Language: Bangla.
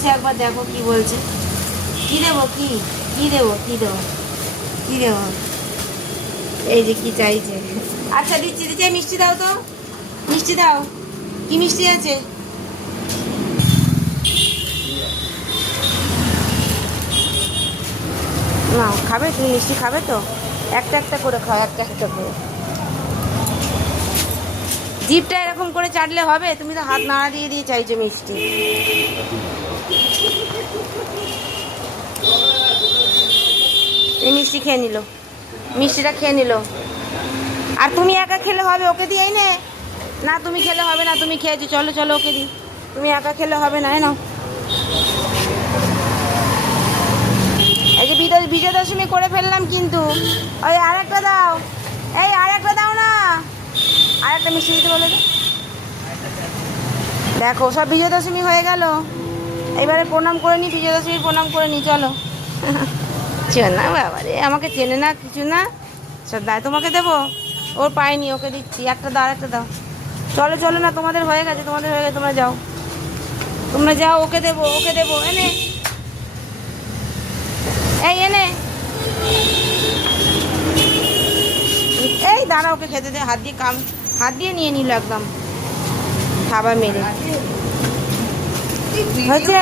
বলছে একবার দেখো কি বলছে। কি দেবো, কি কি দেবো, কি দেবো, কি দেবো? এই যে কি চাইছে। আচ্ছা দিচ্ছি দিচ্ছি, মিষ্টি দাও তো, মিষ্টি দাও। কি মিষ্টি আছে? না খাবে, তুমি মিষ্টি খাবে তো? একটা একটা করে খাও, একটা একটা করে। জিভটা এরকম করে চাটলে হবে? তুমি তো হাত নাড়া দিয়ে দিয়ে চাইছো মিষ্টি। এই মিষ্টি খেয়ে নিল, মিষ্টিটা খেয়ে নিল। আর তুমি একা খেলে হবে? ওকে দিই নে। না তুমি খেলে হবে না, তুমি খেয়েছো, চলো চলো ওকে দিই। তুমি একা খেলে হবে না, নাও। এই যে বিজয়া দশমী করে ফেললাম কিন্তু। ওই আর একটা দাও, এই আর একটা দাও না, আর একটা মিষ্টি দিতে বলে। দেখো সব বিজয়া দশমী হয়ে গেল। এবারে প্রণাম করে নি, বিজয়া দশমীর প্রণাম করে নি, চলো। না বাবা রে, আমাকে চেনে না কিছু না, সব দায় তোমাকে দেবো। ওর পায়নি, ওকে দিচ্ছি। একটা দাও, একটা দাও। চলো চলো না, তোমাদের হয়ে গেছে, তোমাদের হয়ে গেছে, তোমরা যাও, তোমরা যাও। ওকে দেবো, ওকে দেবো, এনে, এই এনে, এই দাঁড়া, ওকে খেতে দে। হাত দিয়ে হাত দিয়ে নিয়ে নিল একদম, খাবার মেরে। হয়েছে?